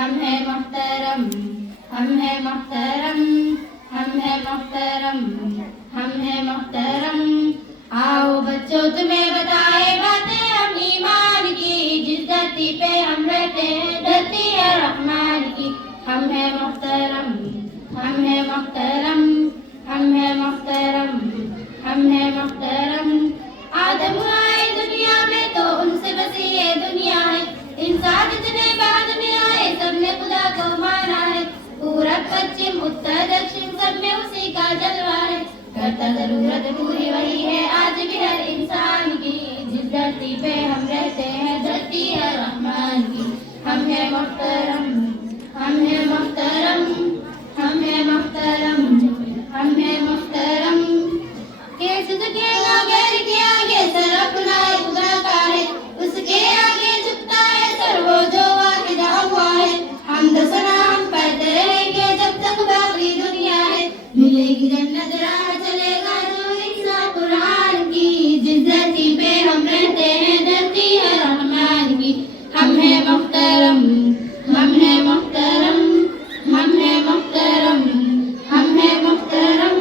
ہم ہیں محترم، ہم ہیں محترم، ہم ہیں محترم، ہم ہیں محترم۔ آؤ بچوں تمہیں بتائے باتیں ہم ایمان کی، جس دھرتی پہ ہم رہتے ہیں دھرتی ہے رحمان کی۔ ہم ہیں محترم، ہم ہیں محترم، ہم ہیں محترم، ہم ہیں محترم۔ آدم آئے دنیا میں تو ان سے بسی یہ دنیا ہے، انسان جتنے بعد میں آئے سب نے خدا کو مانا ہے۔ پورب پچھم اتر دکشن سب میں اسی کا جلوہ ہے، کرتا ضرورت پوری وہی ہے آج بھی ہر انسان کی، جس دھرتی پہ ہم رہتے ہیں دھرتی ہے رحمان کی۔ ہم ہیں محترم، ہم ہیں محترم، ہم ہیں محترم، ہم ہیں محترم۔ کے غیر کے آگے سر اپنا خدا کا ہے، اس کے آگے جھکتا ہے سر وہ جو واحد اللہ ہے۔ حمد و ثنا ہم پڑھتے رہیں گے جب تک باقی دنیا ہے، ملے گی جنت راہ چلے گا جو انسان قرآن کی، جس دھرتی پہ ہم رہتے ہیں دھرتی ہے رحمان کی۔ ہم ہیں محترم، ہم ہیں محترم، ہم ہیں محترم، ہم ہیں محترم۔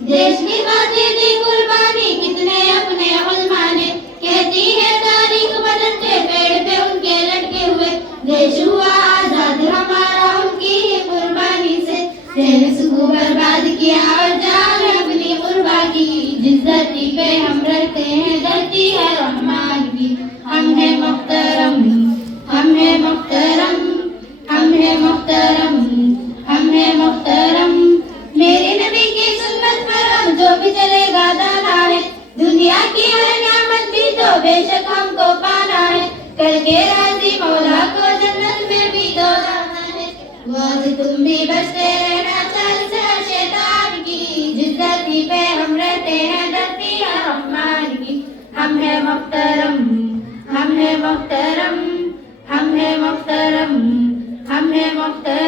دیش کی خاطر دی قربانی کتنے اپنے علماء نے، کہتی ہے تاریخ بدن کے پیڑ پہ ان کے لٹکے ہوئے، دیش ہوا آزاد ہمارا ان کی ہی قربانی سے، تیرے سکو برباد کیا اور جان اپنی قربا کی، جس دھرتی پہ ہم رہتے ہیں دھرتی ہے رحمان کی۔ ہم ہیں محترم، ہم ہیں محترم، ہم ہیں محترم، ہم ہیں محترم۔ میرے نبی کی سنت پر اب جو بھی چلے گا دانا ہے، دنیا کی ہر نعمت بھی تو بے شک ہم کو پانا ہے، کر کے راضی مولا کو جنت میں بھی تو جانا ہے۔ وعد تم بھی بچتے رہنا چل سے شیطان کی، جس دھرتی پہ ہم رہتے ہیں دھرتی ہے رحمان کی۔ ہم ہیں محترم، ہم ہیں محترم، ہم ہیں محترم، ہم ہیں محترم۔